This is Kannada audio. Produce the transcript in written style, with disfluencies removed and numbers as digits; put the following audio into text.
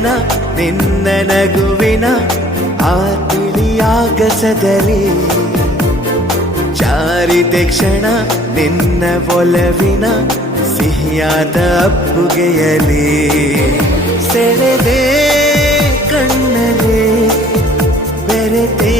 ಕ್ಷಣ ನಿನ್ನ ನಗುವಿನ ಆ ತಿಳಿಯಾಗಸದಲ್ಲಿ ಜಾರಿದೆ ಕ್ಷಣ ನಿನ್ನ ಒಲವಿನ ಸಿಹಿಯಾದ ಅಪ್ಪುಗೆಯಲಿ ಸೆಳೆದೆ ಕಣ್ಣಲೆ ಬೆರೆತೆ